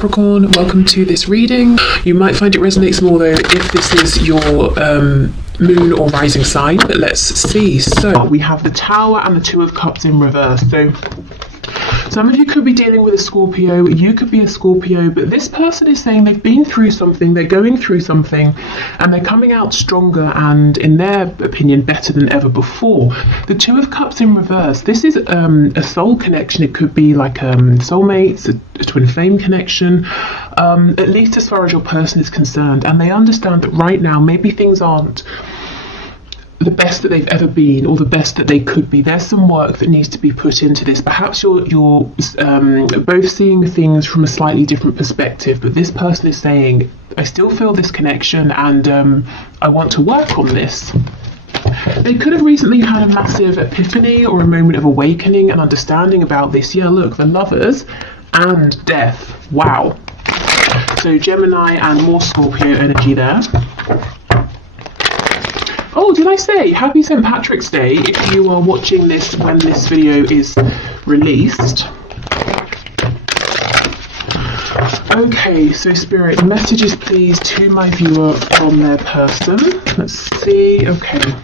Capricorn, welcome to this reading. You might find it resonates more though if this is your moon or rising sign, but let's see. So we have the Tower and the Two of Cups in reverse. So some of you could be dealing with a Scorpio, you could be a Scorpio, but this person is saying they've been through something, they're going through something, and they're coming out stronger and, in their opinion, better than ever before. The Two of Cups in reverse, this is a soul connection. It could be like soulmates, a twin flame connection, at least as far as your person is concerned. And they understand that right now, maybe things aren't the best that they've ever been or the best that they could be. There's some work that needs to be put into this. Perhaps you're both seeing things from a slightly different perspective, but this person is saying, I still feel this connection and I want to work on this. They could have recently had a massive epiphany or a moment of awakening and understanding about this. Yeah, look, the Lovers and Death. Wow. So Gemini and more Scorpio energy there. Oh, did I say happy St. Patrick's Day if you are watching this when this video is released. Okay, so Spirit, messages please to my viewer from their person. Let's see. Okay.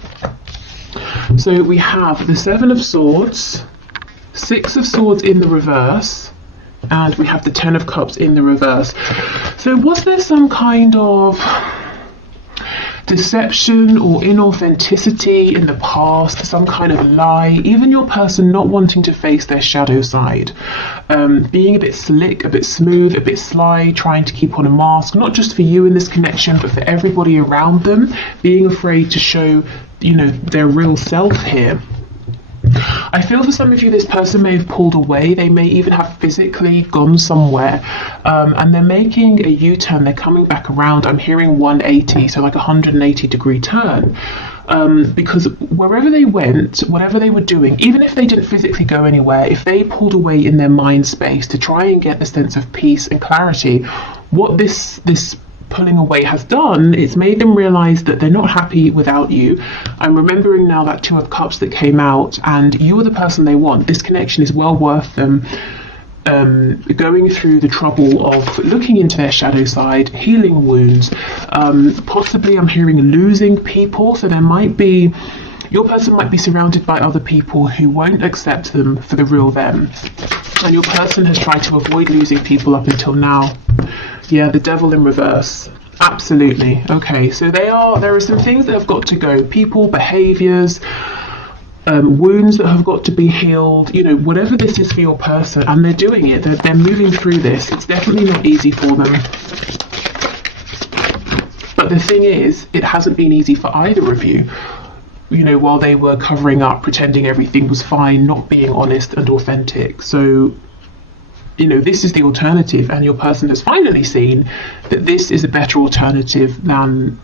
So we have the Seven of Swords, Six of Swords in the reverse, and we have the Ten of Cups in the reverse. So was there some kind of deception or inauthenticity in the past, some kind of lie, even your person not wanting to face their shadow side, being a bit slick, a bit smooth, a bit sly, trying to keep on a mask, not just for you in this connection, but for everybody around them, being afraid to show, their real self here. I feel for some of you, this person may have pulled away. They may even have physically gone somewhere, and they're making a U-turn. They're coming back around. I'm hearing 180, so like a 180-degree turn, because wherever they went, whatever they were doing, even if they didn't physically go anywhere, if they pulled away in their mind space to try and get the sense of peace and clarity, what this pulling away has done, it's made them realize that they're not happy without you. I'm remembering now that Two of Cups that came out, and you are the person they want. This connection is well worth them going through the trouble of looking into their shadow side, healing wounds, possibly I'm hearing losing people. So there might be, your person might be surrounded by other people who won't accept them for the real them, and your person has tried to avoid losing people up until now. Yeah, the Devil in reverse. Absolutely. Okay, so there are some things that have got to go. People, behaviours, wounds that have got to be healed, whatever this is for your person, and they're doing it. They're moving through this. It's definitely not easy for them. But the thing is, it hasn't been easy for either of you. While they were covering up, pretending everything was fine, not being honest and authentic. So this is the alternative, and your person has finally seen that this is a better alternative than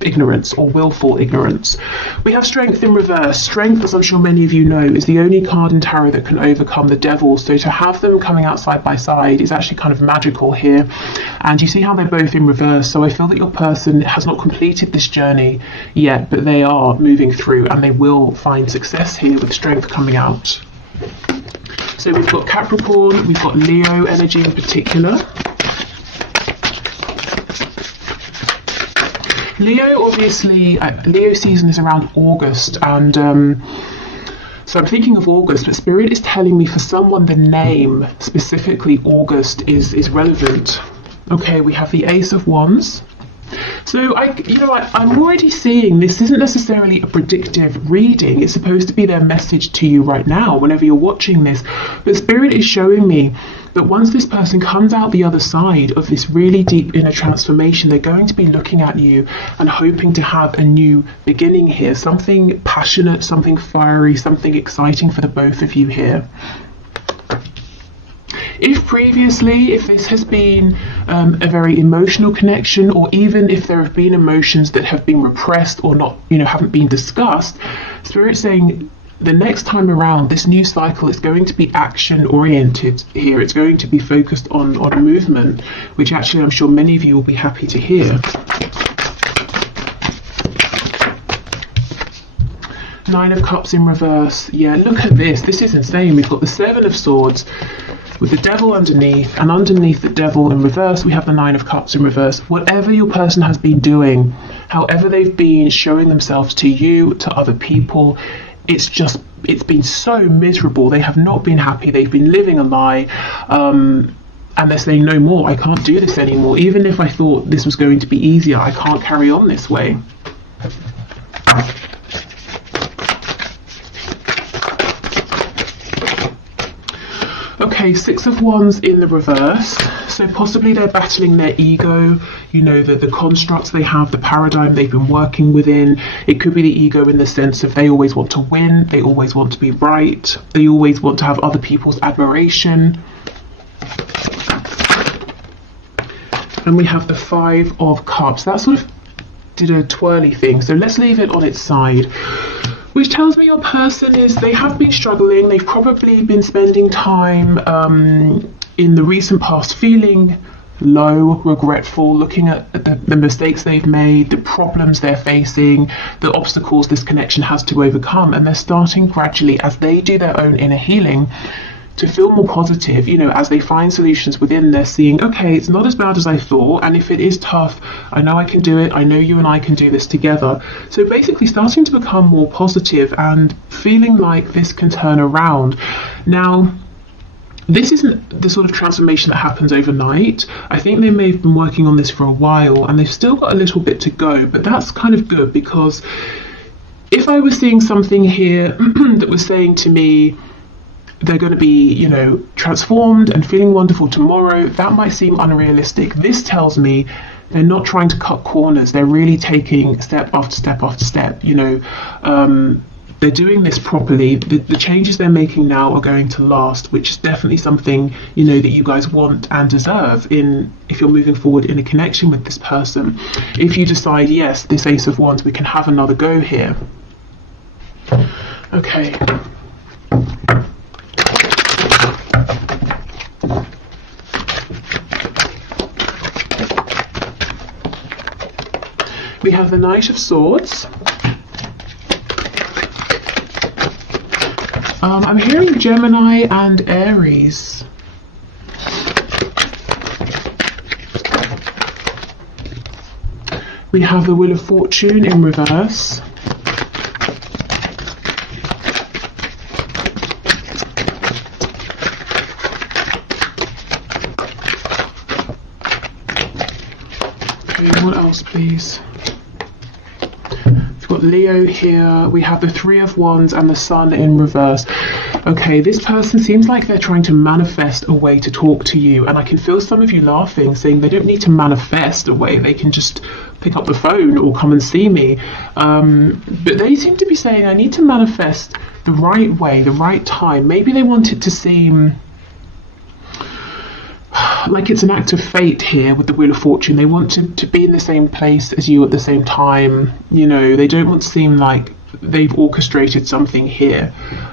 ignorance or willful ignorance. We have Strength in reverse. Strength, as I'm sure many of you know, is the only card in tarot that can overcome the devil. So to have them coming out side by side is actually kind of magical here. And you see how they're both in reverse. So I feel that your person has not completed this journey yet, but they are moving through, and they will find success here with Strength coming out. So we've got Capricorn, we've got Leo energy in particular. Leo, obviously, Leo season is around August, and so I'm thinking of August, but Spirit is telling me for someone the name, specifically August, is relevant. Okay, we have the Ace of Wands. So I'm already seeing this isn't necessarily a predictive reading. It's supposed to be their message to you right now, whenever you're watching this. But Spirit is showing me that once this person comes out the other side of this really deep inner transformation, they're going to be looking at you and hoping to have a new beginning here. Something passionate, something fiery, something exciting for the both of you here. If previously, if this has been a very emotional connection, or even if there have been emotions that have been repressed or not, haven't been discussed, Spirit's saying the next time around, this new cycle is going to be action oriented here. It's going to be focused on movement, which actually I'm sure many of you will be happy to hear. Nine of Cups in reverse. Yeah, look at this. This is insane. We've got the Seven of Swords. with the devil underneath, and underneath the devil in reverse, we have the Nine of Cups in reverse. Whatever your person has been doing, however they've been showing themselves to you, to other people, it's been so miserable. They have not been happy. They've been living a lie. And they're saying, no more, I can't do this anymore. Even if I thought this was going to be easier, I can't carry on this way. Okay, Six of Wands in the reverse. So possibly they're battling their ego, you know, the constructs they have, the paradigm they've been working within. It could be the ego in the sense of they always want to win, they always want to be right, they always want to have other people's admiration. And we have the Five of Cups. That sort of did a twirly thing. So let's leave it on its side. Which tells me your person they have been struggling. They've probably been spending time in the recent past feeling low, regretful, looking at the mistakes they've made, the problems they're facing, the obstacles this connection has to overcome. And they're starting gradually, as they do their own inner healing, to feel more positive. You know, as they find solutions within, they're seeing, okay, it's not as bad as I thought, and if it is tough, I know I can do it, I know you and I can do this together. So basically starting to become more positive and feeling like this can turn around. Now, this isn't the sort of transformation that happens overnight. I think they may have been working on this for a while, and they've still got a little bit to go, but that's kind of good, because if I was seeing something here that was saying to me, they're going to be, you know, transformed and feeling wonderful tomorrow, that might seem unrealistic. This tells me they're not trying to cut corners. They're really taking step after step after step. You know, they're doing this properly. The changes they're making now are going to last, which is definitely something, you know, that you guys want and deserve if you're moving forward in a connection with this person. If you decide, yes, this Ace of Wands, we can have another go here. Okay. We have the Knight of Swords. I'm hearing Gemini and Aries. We have the Wheel of Fortune in reverse. Okay, what else, please? We've got Leo here. We have the Three of Wands and the Sun in reverse. Okay, this person seems like they're trying to manifest a way to talk to you, and I can feel some of you laughing, saying they don't need to manifest a way, they can just pick up the phone or come and see me. But they seem to be saying, I need to manifest the right way, the right time. Maybe they want it to seem like it's an act of fate here with the Wheel of Fortune. They want to be in the same place as you at the same time. You know, they don't want to seem like they've orchestrated something here.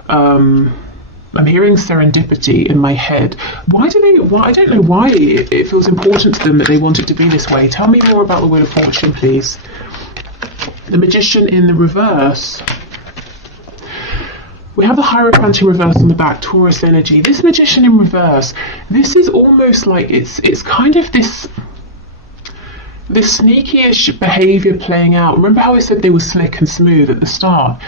I'm hearing serendipity in my head. I don't know why it feels important to them that they want it to be this way. Tell me more about the Wheel of Fortune, please. The Magician in the reverse. We have the Hierophant in reverse on the back, Taurus energy. This Magician in reverse, this is almost like it's kind of this sneaky-ish behaviour playing out. Remember how I said they were slick and smooth at the start?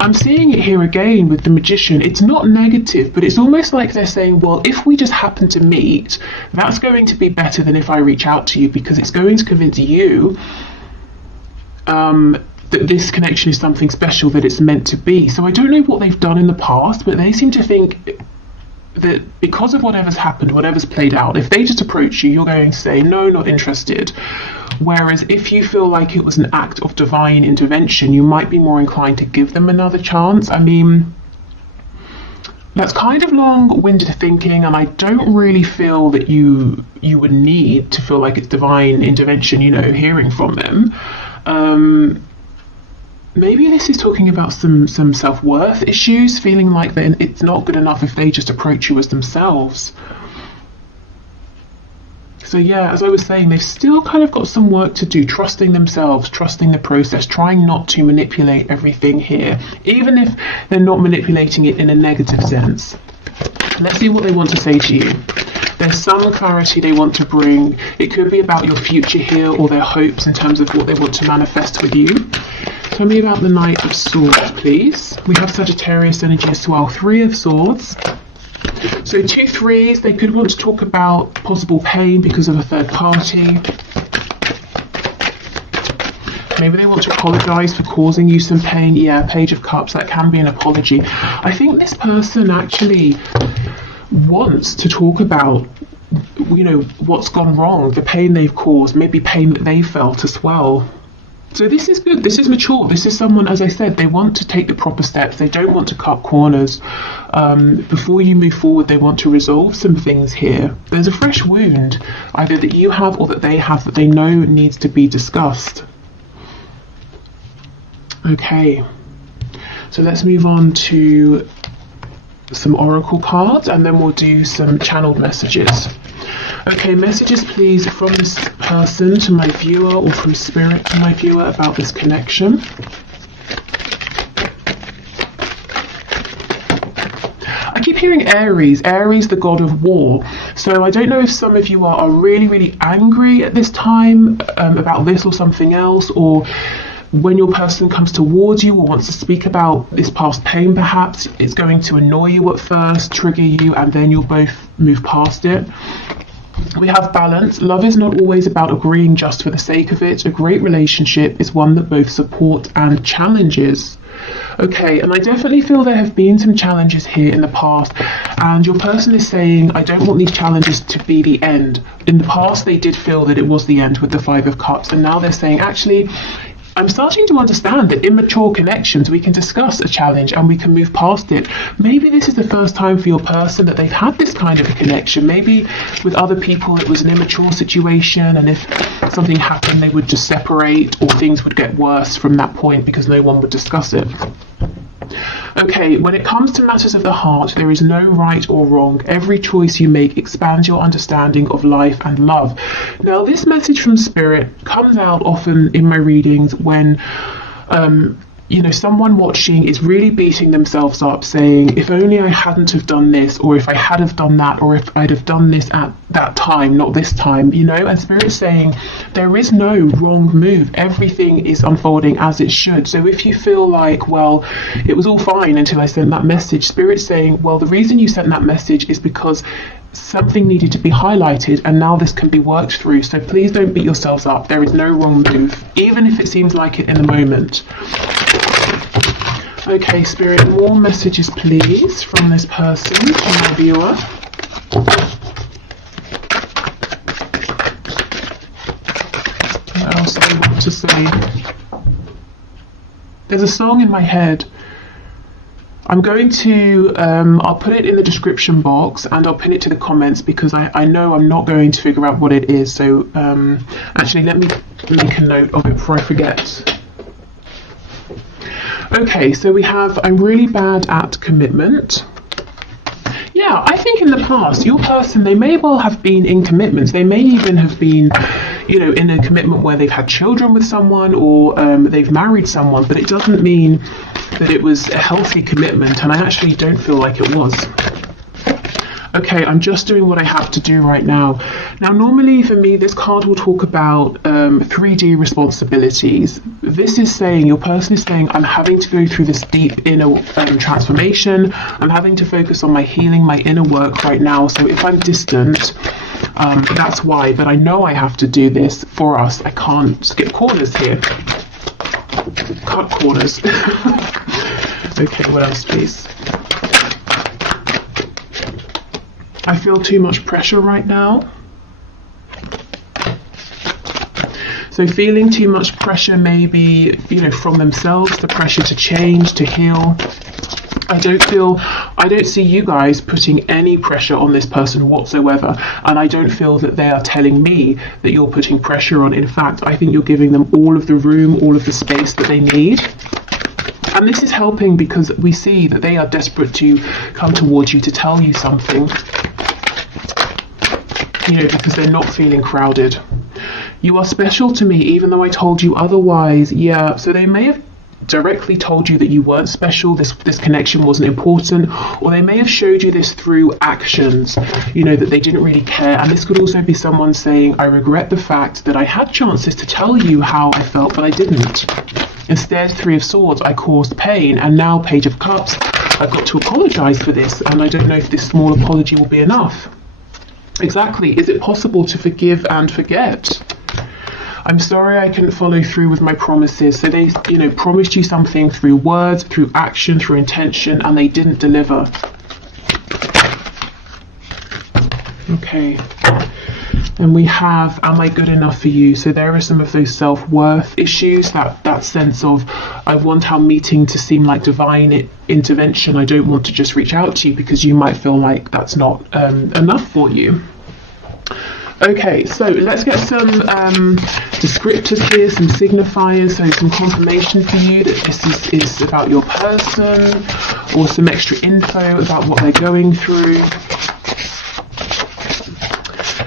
I'm seeing it here again with the Magician. It's not negative, but it's almost like they're saying, well, if we just happen to meet, that's going to be better than if I reach out to you, because it's going to convince you that this connection is something special, that it's meant to be. So I don't know what they've done in the past, but they seem to think that because of whatever's happened, whatever's played out, if they just approach you, you're going to say, no, not interested. Whereas if you feel like it was an act of divine intervention, you might be more inclined to give them another chance. I mean, that's kind of long-winded thinking, and I don't really feel that you would need to feel like it's divine intervention, you know, hearing from them. Maybe this is talking about some self-worth issues, feeling like that it's not good enough if they just approach you as themselves. So yeah, as I was saying, they've still kind of got some work to do, trusting themselves, trusting the process, trying not to manipulate everything here, even if they're not manipulating it in a negative sense. Let's see what they want to say to you. There's some clarity they want to bring. It could be about your future here or their hopes in terms of what they want to manifest with you. Tell me about the Knight of Swords, please. We have Sagittarius energy as well. 3 of Swords. So 2 threes, they could want to talk about possible pain because of a third party. Maybe they want to apologise for causing you some pain. Yeah, Page of Cups, that can be an apology. I think this person actually wants to talk about, you know, what's gone wrong, the pain they've caused, maybe pain that they felt as well. So this is good, this is mature, this is someone, as I said, they want to take the proper steps, they don't want to cut corners. Before you move forward, they want to resolve some things here. There's a fresh wound, either that you have or that they have, that they know needs to be discussed. Okay, so let's move on to some oracle cards and then we'll do some channeled messages. Okay, messages please from this person to my viewer or from spirit to my viewer about this connection. I keep hearing Aries, the god of war. So I don't know if some of you are really, really angry at this time about this or something else, or when your person comes towards you or wants to speak about this past pain, perhaps it's going to annoy you at first, trigger you, and then you'll both move past it. We have balance. Love is not always about agreeing just for the sake of it. A great relationship is one that both support and challenges. Okay, and I definitely feel there have been some challenges here in the past, and your person is saying, I don't want these challenges to be the end. In the past, they did feel that it was the end with the 5 of Cups, and now they're saying, actually, I'm starting to understand that in mature connections, we can discuss a challenge and we can move past it. Maybe this is the first time for your person that they've had this kind of a connection. Maybe with other people, it was an immature situation, and if something happened, they would just separate, or things would get worse from that point because no one would discuss it. Okay, when it comes to matters of the heart, there is no right or wrong. Every choice you make expands your understanding of life and love. Now, this message from Spirit comes out often in my readings when someone watching is really beating themselves up, saying, if only I hadn't have done this, or if I had have done that, or if I'd have done this at that time, not this time, and Spirit's saying there is no wrong move. Everything is unfolding as it should. So if you feel like, well, it was all fine until I sent that message, Spirit's saying, well, the reason you sent that message is because something needed to be highlighted, and now this can be worked through. So please don't beat yourselves up. There is no wrong move, even if it seems like it in the moment. Okay, Spirit, more messages please from this person to my viewer. What else do they want to say? There's a song in my head. I'm going to, I'll put it in the description box and I'll pin it to the comments, because I know I'm not going to figure out what it is. So actually, let me make a note of it before I forget. Okay, so we have, I'm really bad at commitment. Yeah, I think in the past, your person, they may well have been in commitments. They may even have been, in a commitment where they've had children with someone, or they've married someone, but it doesn't mean that it was a healthy commitment, and I actually don't feel like it was. Okay, I'm just doing what I have to do right now. Now, normally for me, this card will talk about 3D responsibilities. This is saying, your person is saying, I'm having to go through this deep inner transformation. I'm having to focus on my healing, my inner work right now. So if I'm distant, that's why. But I know I have to do this for us. I can't skip corners here. Cut corners. Okay, what else, please? I feel too much pressure right now. So feeling too much pressure, maybe, from themselves, the pressure to change, to heal. I don't see you guys putting any pressure on this person whatsoever. And I don't feel that they are telling me that you're putting pressure on. In fact, I think you're giving them all of the room, all of the space that they need. And this is helping because we see that they are desperate to come towards you to tell you something, because they're not feeling crowded. You are special to me, even though I told you otherwise. Yeah, so they may have directly told you that you weren't special, this connection wasn't important, or they may have showed you this through actions, you know, that they didn't really care. And this could also be someone saying, I regret the fact that I had chances to tell you how I felt, but I didn't. Instead, Three of Swords, I caused pain, and now Page of Cups, I've got to apologise for this, and I don't know if this small apology will be enough. Exactly. Is it possible to forgive and forget? I'm sorry I couldn't follow through with my promises. So they, you know, promised you something through words, through action, through intention, and they didn't deliver. Okay. And we have, am I good enough for you? So there are some of those self-worth issues, that sense of, I want our meeting to seem like divine intervention. I don't want to just reach out to you because you might feel like that's not enough for you. Okay, so let's get some descriptors here, some signifiers, so some confirmation for you that this is about your person, or some extra info about what they're going through.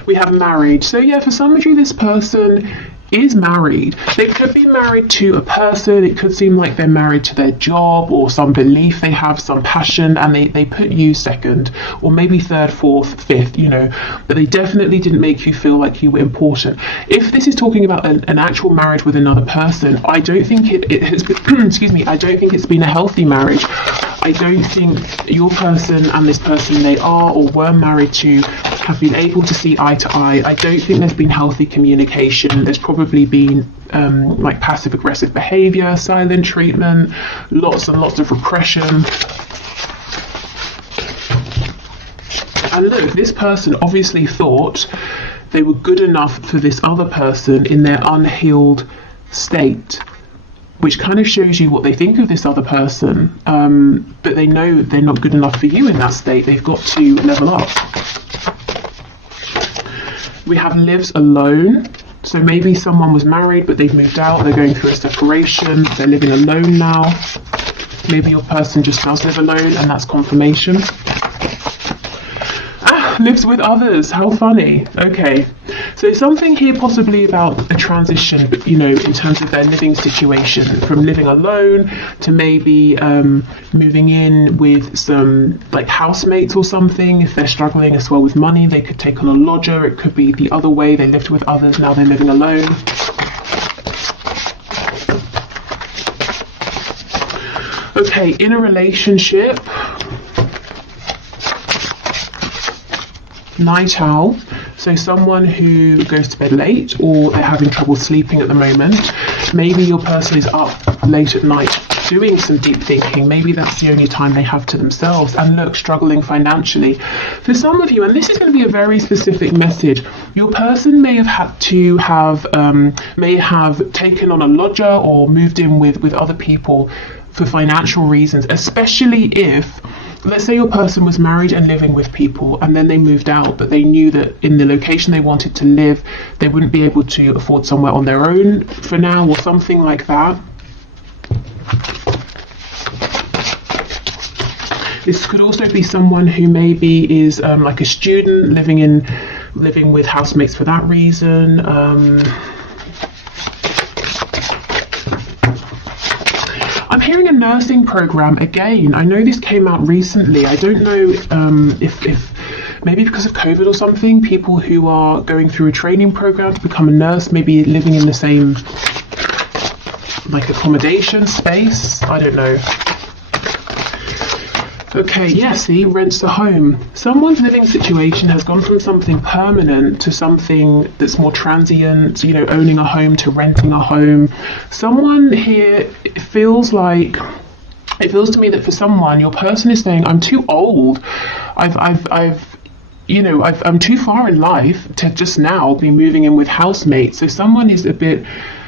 We have married. So yeah, for some of you, this person is married. They could be married to a person. It could seem like they're married to their job or some belief they have, some passion, and they put you second, or maybe third, fourth, fifth, you know, but they definitely didn't make you feel like you were important. If this is talking about an actual marriage with another person, I don't think it has been, excuse me, I don't think it's been a healthy marriage. I don't think your person and this person they are or were married to have been able to see eye to eye. I don't think there's been healthy communication. There's probably been like passive aggressive behavior, silent treatment, lots and lots of repression. And look, this person obviously thought they were good enough for this other person in their unhealed state, which kind of shows you what they think of this other person, but they know they're not good enough for you in that state. They've got to level up. We have lives alone. So maybe someone was married, but they've moved out. They're going through a separation. They're living alone now. Maybe your person just does live alone, and that's confirmation. Lives with others. How funny. Okay. So something here possibly about a transition, but you know, in terms of their living situation, from living alone to maybe moving in with some like housemates or something. If they're struggling as well with money, they could take on a lodger. It could be the other way. They lived with others, now they're living alone. Okay, in a relationship, night owl. So someone who goes to bed late, or they're having trouble sleeping at the moment. Maybe your person is up late at night doing some deep thinking. Maybe that's the only time they have to themselves, and look, struggling financially. For some of you, and this is going to be a very specific message, your person may have had to may have taken on a lodger or moved in with other people for financial reasons, especially if, let's say your person was married and living with people and then they moved out, but they knew that in the location they wanted to live, they wouldn't be able to afford somewhere on their own for now or something like that. This could also be someone who maybe is like a student living with housemates for that reason. I'm hearing a nursing program again. I know this came out recently. I don't know if maybe because of COVID or something, people who are going through a training program to become a nurse, maybe living in the same like accommodation space. I don't know. Okay, yeah, see, rents a home. Someone's living situation has gone from something permanent to something that's more transient, you know, owning a home to renting a home. Someone here, it feels to me that for someone, your person is saying, I'm too old. I'm too far in life to just now be moving in with housemates. So someone is a bit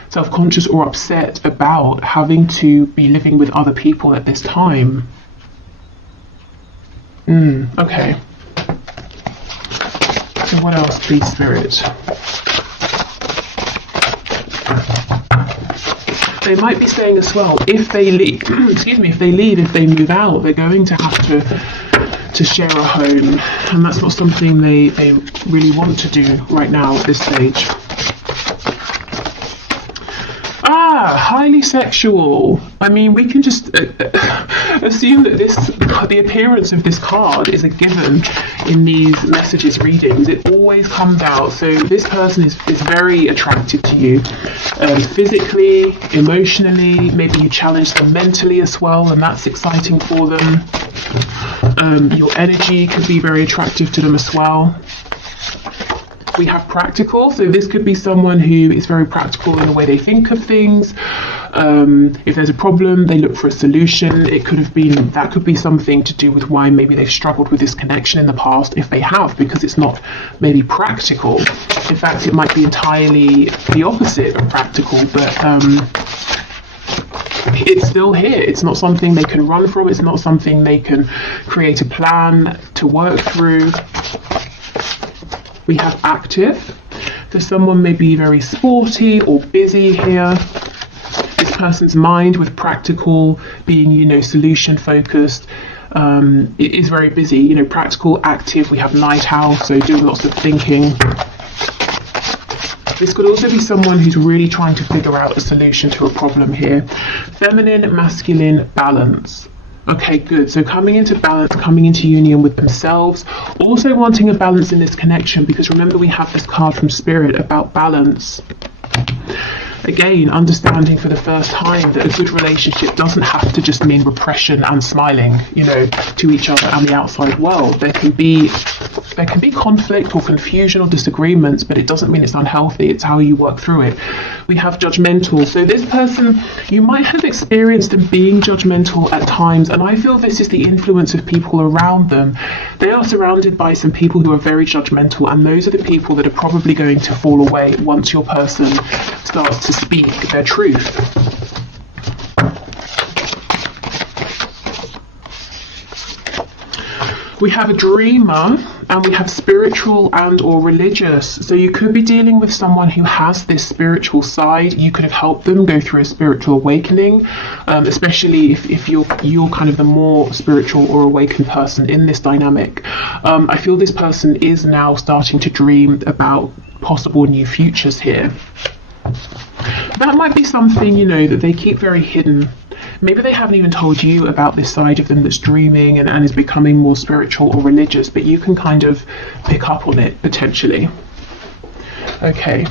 self-conscious or upset about having to be living with other people at this time. Okay. So what else, please, Spirit? They might be saying as well, if they leave, if they move out, they're going to have to share a home, and that's not something they really want to do right now at this stage. Yeah, highly sexual. I mean, we can just assume that the appearance of this card is a given in these messages readings. It always comes out. So this person is very attracted to you, physically, emotionally. Maybe you challenge them mentally as well, and that's exciting for them. Your energy could be very attractive to them as well. We have practical, so this could be someone who is very practical in the way they think of things. If there's a problem, they look for a solution. That could be something to do with why maybe they've struggled with this connection in the past, if they have, because it's not maybe practical. In fact, it might be entirely the opposite of practical, but it's still here. It's not something they can run from. It's not something they can create a plan to work through. We have active. So someone may be very sporty or busy here. This person's mind with practical being, solution focused. It is very busy, practical, active. We have night owl, so doing lots of thinking. This could also be someone who's really trying to figure out a solution to a problem here. Feminine, masculine, balance. Okay, good. So coming into balance, coming into union with themselves, also wanting a balance in this connection, because remember we have this card from Spirit about balance. Again, understanding for the first time that a good relationship doesn't have to just mean repression and smiling, to each other and the outside world. There can be conflict or confusion or disagreements, but it doesn't mean it's unhealthy. It's how you work through it. We have judgmental. So this person, you might have experienced them being judgmental at times, and I feel this is the influence of people around them. They are surrounded by some people who are very judgmental, and those are the people that are probably going to fall away once your person starts to speak their truth. We have a dreamer, and we have spiritual and or religious. So you could be dealing with someone who has this spiritual side. You could have helped them go through a spiritual awakening, especially if you're kind of the more spiritual or awakened person in this dynamic. I feel this person is now starting to dream about possible new futures here. That might be something, that they keep very hidden. Maybe they haven't even told you about this side of them that's dreaming and is becoming more spiritual or religious, but you can kind of pick up on it potentially. Okay.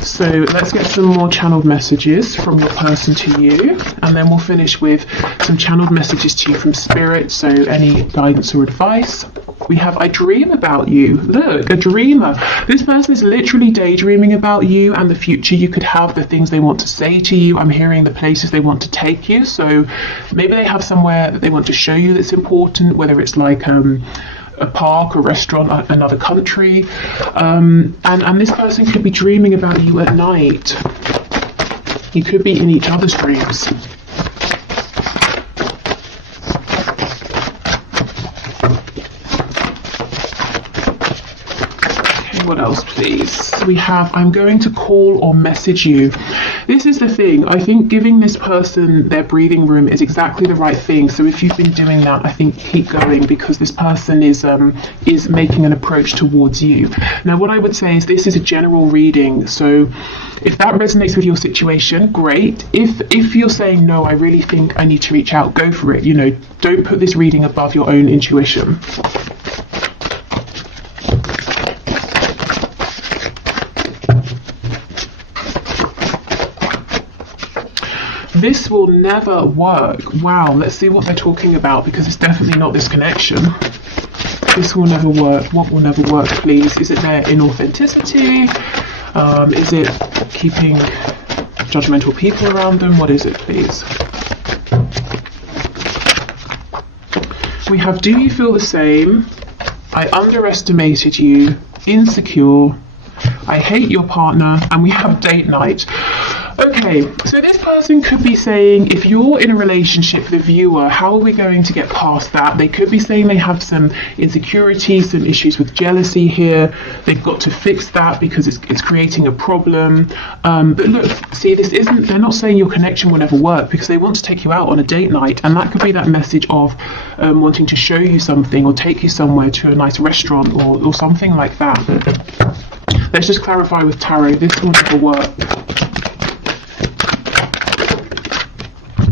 So let's get some more channeled messages from your person to you, and then we'll finish with some channeled messages to you from Spirit, so any guidance or advice. We have, I dream about you. Look, a dreamer. This person is literally daydreaming about you and the future you could have, the things they want to say to you. I'm hearing the places they want to take you. So maybe they have somewhere that they want to show you that's important, whether it's like a park, a restaurant, another country. And this person could be dreaming about you at night. You could be in each other's dreams. What else, please? We have, I'm going to call or message you. This is the thing. I think giving this person their breathing room is exactly the right thing. So if you've been doing that, I think keep going, because this person is making an approach towards you. Now, what I would say is this is a general reading. So if that resonates with your situation, great. If you're saying, no, I really think I need to reach out, go for it. Don't put this reading above your own intuition. This will never work. Wow, let's see what they're talking about, because it's definitely not this connection. This will never work. What will never work, please? Is it their inauthenticity? Is it keeping judgmental people around them? What is it, please? We have, do you feel the same? I underestimated you. Insecure. I hate your partner. And we have date night. Okay, so this person could be saying, if you're in a relationship, the viewer, how are we going to get past that? They could be saying they have some insecurities, some issues with jealousy here. They've got to fix that because it's creating a problem. But look, see, they're not saying your connection will never work, because they want to take you out on a date night. And that could be that message of wanting to show you something or take you somewhere to a nice restaurant or something like that. Let's just clarify with tarot. This will never work.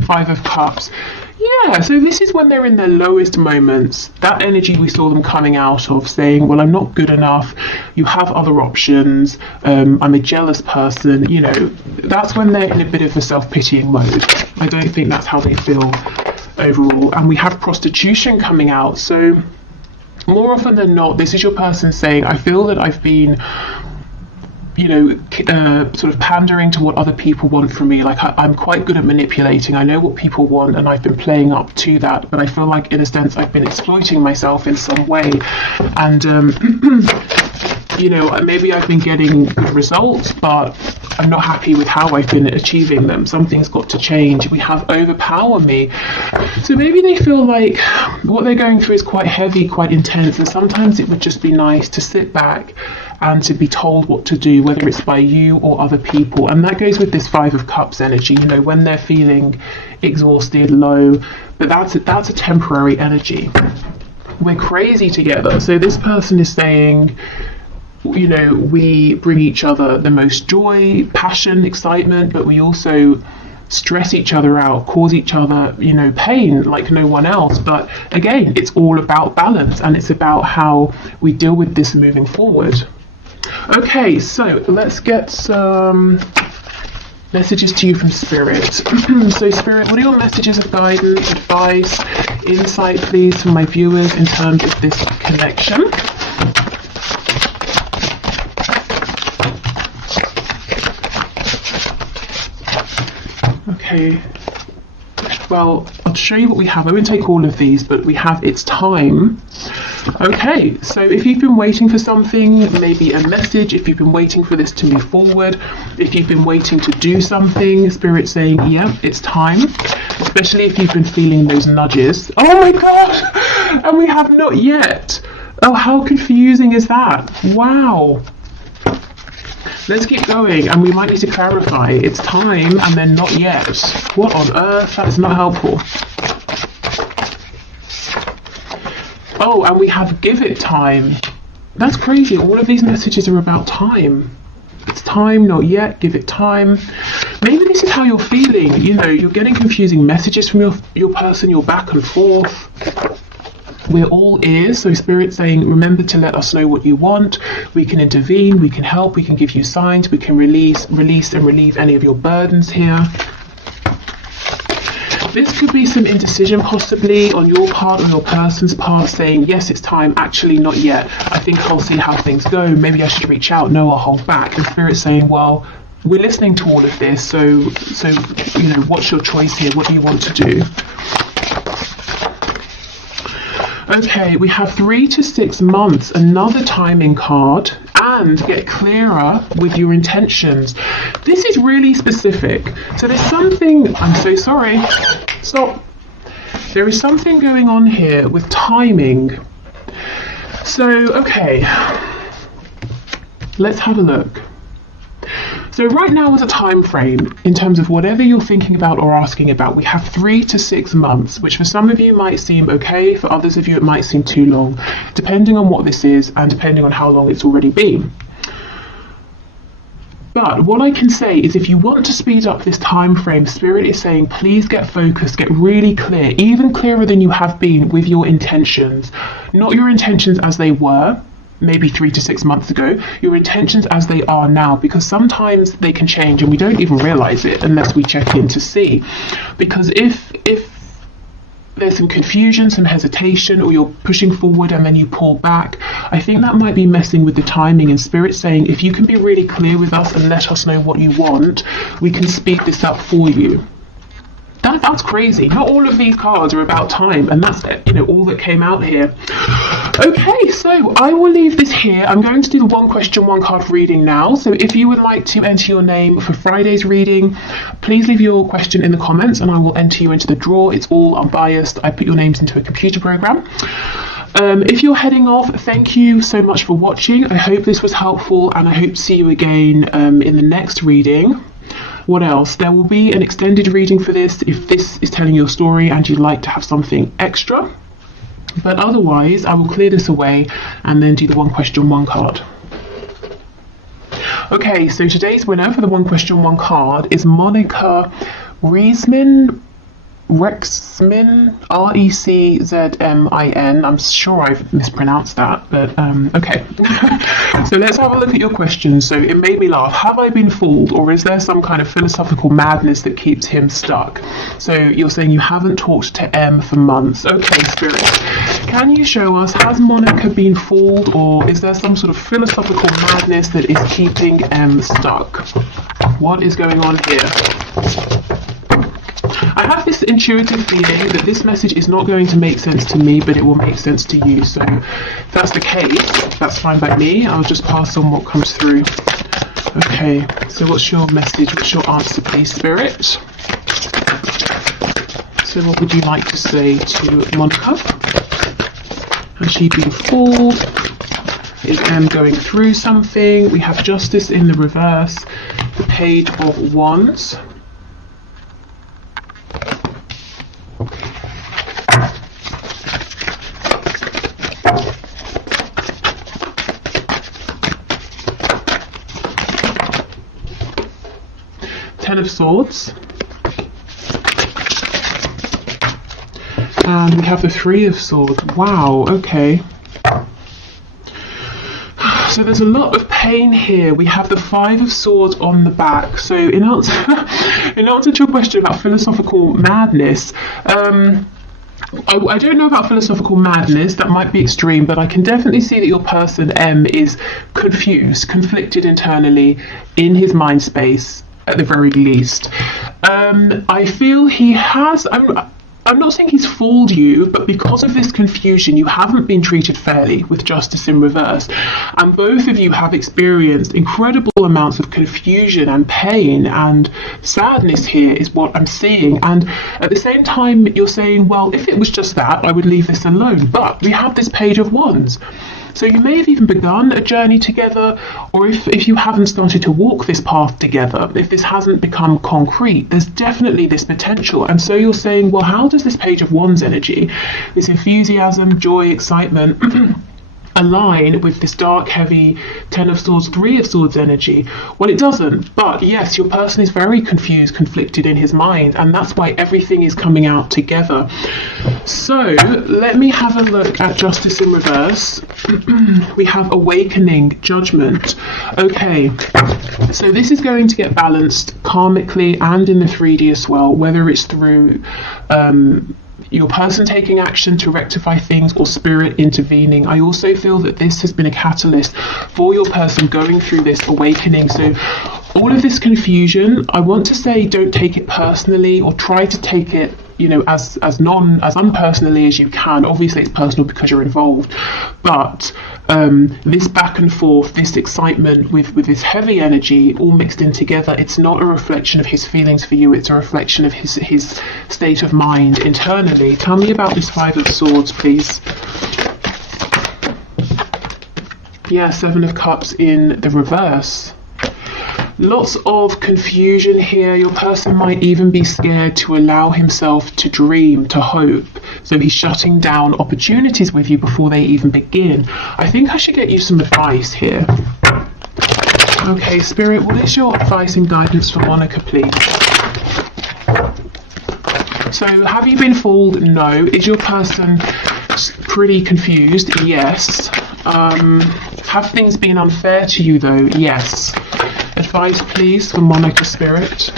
5 of Cups. Yeah, so this is when they're in their lowest moments. That energy we saw them coming out of, saying, well, I'm not good enough, you have other options, I'm a jealous person, you know, that's when they're in a bit of a self-pitying mode. I don't think that's how they feel overall. And we have prostitution coming out, so more often than not, this is your person saying, I feel that I've been, you know, sort of pandering to what other people want from me. Like I'm quite good at manipulating. I know what people want and I've been playing up to that, but I feel like in a sense I've been exploiting myself in some way. And, you know, maybe I've been getting good results, but I'm not happy with how I've been achieving them. Something's got to change. We have overpower me. So maybe they feel like what they're going through is quite heavy, quite intense, and sometimes it would just be nice to sit back and to be told what to do, whether it's by you or other people. And that goes with this 5 of Cups energy, you know, when they're feeling exhausted, low, but that's a temporary energy. We're crazy together. So this person is saying, you know, we bring each other the most joy, passion, excitement, but we also stress each other out, cause each other, you know, pain like no one else. But again, it's all about balance, and it's about how we deal with this moving forward. Okay, so let's get some messages to you from Spirit. So Spirit, what are your messages of guidance, advice, insight, please, for my viewers in terms of this connection? Okay, well, I'll show you what we have. I won't take all of these, but we have It's Time. Okay, so if you've been waiting for something, maybe a message, if you've been waiting for this to move forward, if you've been waiting to do something, Spirit saying, yeah, it's time, especially if you've been feeling those nudges. Oh my God, and we have not yet. Oh, how confusing is that? Wow. Let's keep going, and we might need to clarify. It's time and then not yet. What on earth? That's not helpful. Oh, and we have give it time. That's crazy. All of these messages are about time. It's time, not yet, give it time. Maybe this is how you're feeling. You know, you're getting confusing messages from your person, you're back and forth. We're all ears, so Spirit saying, remember to let us know what you want. We can intervene, we can help, we can give you signs, we can release and relieve any of your burdens here. This could be some indecision possibly on your part or your person's part, saying, yes, it's time, actually not yet. I think I'll see how things go. Maybe I should reach out. No, I'll hold back. And Spirit saying, well, we're listening to all of this, so you know, what's your choice here? What do you want to do? Okay, we have 3 to 6 months, another timing card, and get clearer with your intentions. This is really specific. So there's something, I'm so sorry, stop. There is something going on here with timing. So, okay, let's have a look. So right now is a time frame in terms of whatever you're thinking about or asking about. We have 3 to 6 months, which for some of you might seem okay, for others of you it might seem too long, depending on what this is and depending on how long it's already been. But what I can say is if you want to speed up this time frame, Spirit is saying please get focused, get really clear, even clearer than you have been with your intentions. Not your intentions as they were, maybe 3 to 6 months ago, your intentions as they are now, because sometimes they can change and we don't even realize it unless we check in to see. Because if there's some confusion, some hesitation, or you're pushing forward and then you pull back, I think that might be messing with the timing. And Spirit saying if you can be really clear with us and let us know what you want, we can speed this up for you. That's crazy. Not all of these cards are about time, and that's, you know, all that came out here. Okay, so I will leave this here. I'm going to do the 1 question, 1 card reading now. So if you would like to enter your name for Friday's reading, please leave your question in the comments and I will enter you into the draw. It's all unbiased. I put your names into a computer program. If you're heading off, thank you so much for watching. I hope this was helpful and I hope to see you again in the next reading. What else? There will be an extended reading for this if this is telling your story and you'd like to have something extra. But otherwise, I will clear this away and then do the 1 question, 1 card. Okay, so today's winner for the one question, one card is Monica Reisman. Rexmin, Reczmin. I'm sure I've mispronounced that, but okay. So let's have a look at your question. So it made me laugh. Have I been fooled, or is there some kind of philosophical madness that keeps him stuck? So you're saying you haven't talked to M for months. Okay, Spirit, can you show us, has Monica been fooled, or is there some sort of philosophical madness that is keeping M stuck? What is going on here? I have this intuitive feeling that this message is not going to make sense to me, but it will make sense to you. So if that's the case, that's fine by me. I'll just pass on what comes through. Okay, so what's your message? What's your answer, please, Spirit? So what would you like to say to Monica? Has she been fooled? Is M going through something? We have Justice in the reverse, the Page of Wands. Ten of Swords, and we have the Three of Swords. Wow, okay. So there's a lot of pain here. We have the Five of Swords on the back. So in answer to your question about philosophical madness, I don't know about philosophical madness, that might be extreme, but I can definitely see that your person M is confused, conflicted internally in his mind space, at the very least. I feel he has, I'm not saying he's fooled you, but because of this confusion, you haven't been treated fairly with Justice in reverse. And both of you have experienced incredible amounts of confusion and pain and sadness here is what I'm seeing. And at the same time, you're saying, well, if it was just that, I would leave this alone. But we have this Page of Wands. So you may have even begun a journey together, or if you haven't started to walk this path together, if this hasn't become concrete, there's definitely this potential. And so you're saying, well, how does this Page of Wands energy, this enthusiasm, joy, excitement, align with this dark, heavy Ten of Swords, Three of Swords energy? Well, it doesn't. But yes, your person is very confused, conflicted in his mind, and that's why everything is coming out together. So let me have a look at Justice in reverse. We have Awakening, Judgment. Okay, so this is going to get balanced karmically and in the 3D as well, whether it's through your person taking action to rectify things or Spirit intervening. I also feel that this has been a catalyst for your person going through this awakening. So all of this confusion, I want to say, don't take it personally, or try to take it, you know, as unpersonally as you can. Obviously it's personal because you're involved, but this back and forth, this excitement with this heavy energy all mixed in together, it's not a reflection of his feelings for you, it's a reflection of his state of mind internally. Tell me about this Five of Swords, please. Yeah, Seven of Cups in the reverse. Lots of confusion here. Your person might even be scared to allow himself to dream, to hope. So he's shutting down opportunities with you before they even begin. I think I should get you some advice here. Okay, Spirit, what is your advice and guidance for Monica, please? So have you been fooled? No. Is your person pretty confused? Yes. Have things been unfair to you though? Yes. Advice, please, for Monica, Spirit.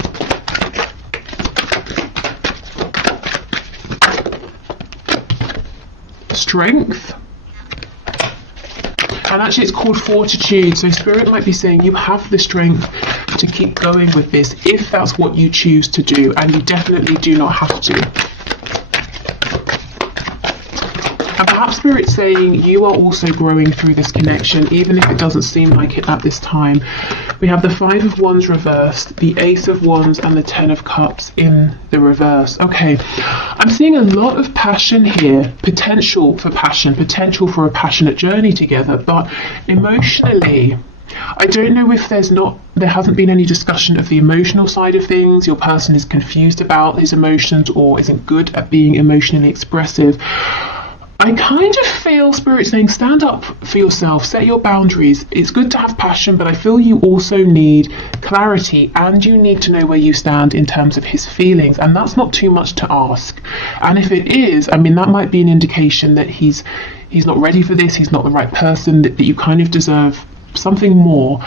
Strength. And actually it's called fortitude. So Spirit might be saying you have the strength to keep going with this if that's what you choose to do, and you definitely do not have to. And perhaps Spirit's saying you are also growing through this connection, even if it doesn't seem like it at this time. We have the Five of Wands reversed, the Ace of Wands, and the Ten of Cups in the reverse. Okay, I'm seeing a lot of passion here, potential for passion, potential for a passionate journey together, but emotionally, I don't know if there hasn't been any discussion of the emotional side of things. Your person is confused about his emotions or isn't good at being emotionally expressive. I kind of feel Spirit saying stand up for yourself, set your boundaries. It's good to have passion, but I feel you also need clarity, and you need to know where you stand in terms of his feelings, and that's not too much to ask. And if it is, I mean, that might be an indication that he's not ready for this, he's not the right person, that you kind of deserve something more.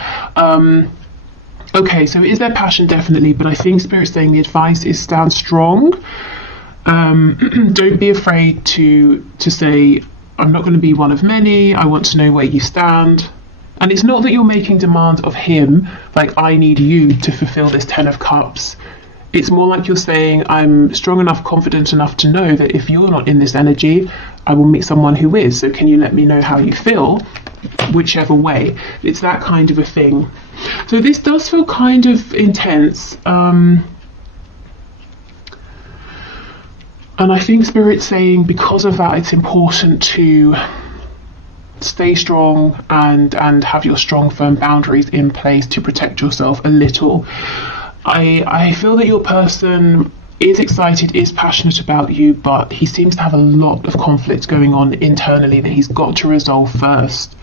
Okay, so is there passion? Definitely, but I think Spirit's saying the advice is stand strong. Don't be afraid to say, I'm not going to be one of many, I want to know where you stand. And it's not that you're making demands of him, like, I need you to fulfill this 10 of Cups. It's more like you're saying, I'm strong enough, confident enough to know that if you're not in this energy, I will meet someone who is. So can you let me know how you feel? Whichever way. It's that kind of a thing. So this does feel kind of intense. And I think Spirit's saying because of that, it's important to stay strong and have your strong, firm boundaries in place to protect yourself a little. I feel that your person is excited, is passionate about you, but he seems to have a lot of conflict going on internally that he's got to resolve first.